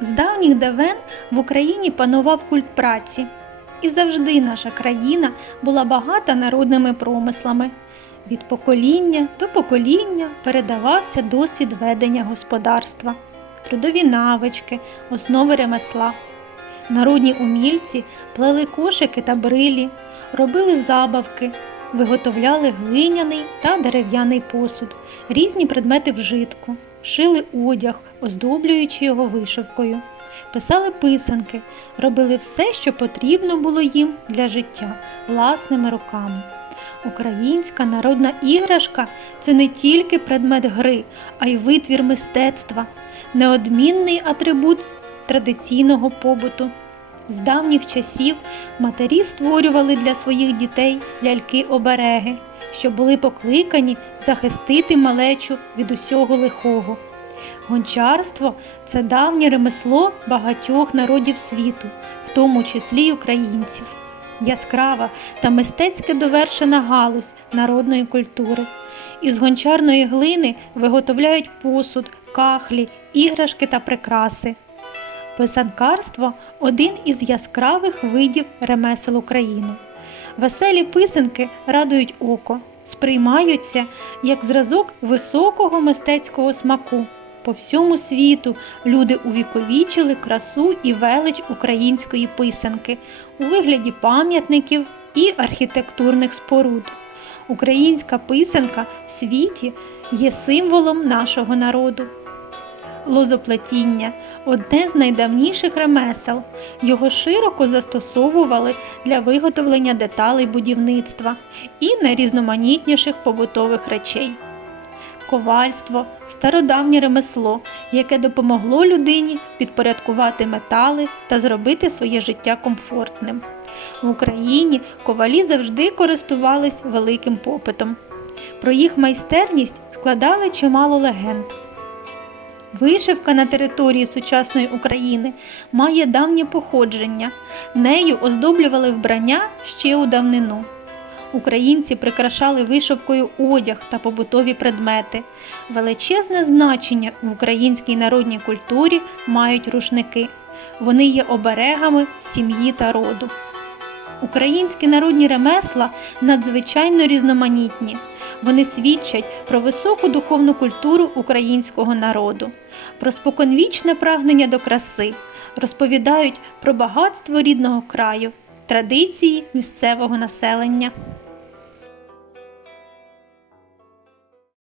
З давніх давен в Україні панував культ праці, і завжди наша країна була багата народними промислами. Від покоління до покоління передавався досвід ведення господарства, трудові навички, основи ремесла. Народні умільці плели кошики та брилі, робили забавки, виготовляли глиняний та дерев'яний посуд, різні предмети вжитку, шили одяг, оздоблюючи його вишивкою, писали писанки, робили все, що потрібно було їм для життя власними руками. Українська народна іграшка це не тільки предмет гри, а й витвір мистецтва, неодмінний атрибут традиційного побуту. З давніх часів матері створювали для своїх дітей ляльки-обереги, що були покликані захистити малечу від усього лихого. Гончарство це давнє ремесло багатьох народів світу, в тому числі й українців. Яскрава та мистецьки довершена галузь народної культури. Із гончарної глини виготовляють посуд, кахлі, іграшки та прикраси. Писанкарство один із яскравих видів ремесел України. Веселі писанки радують око, сприймаються як зразок високого мистецького смаку. По всьому світу люди увіковічили красу і велич української писанки у вигляді пам'ятників і архітектурних споруд. Українська писанка в світі є символом нашого народу. Лозоплетіння одне з найдавніших ремесел. Його широко застосовували для виготовлення деталей будівництва і найрізноманітніших побутових речей. Ковальство стародавнє ремесло, яке допомогло людині підпорядкувати метали та зробити своє життя комфортним. В Україні ковалі завжди користувались великим попитом. Про їх майстерність складали чимало легенд. Вишивка на території сучасної України має давнє походження. Нею оздоблювали вбрання ще у давнину. Українці прикрашали вишивкою одяг та побутові предмети. Величезне значення в українській народній культурі мають рушники. Вони є оберегами сім'ї та роду. Українські народні ремесла надзвичайно різноманітні. Вони свідчать про високу духовну культуру українського народу, про споконвічне прагнення до краси, розповідають про багатство рідного краю, традиції місцевого населення.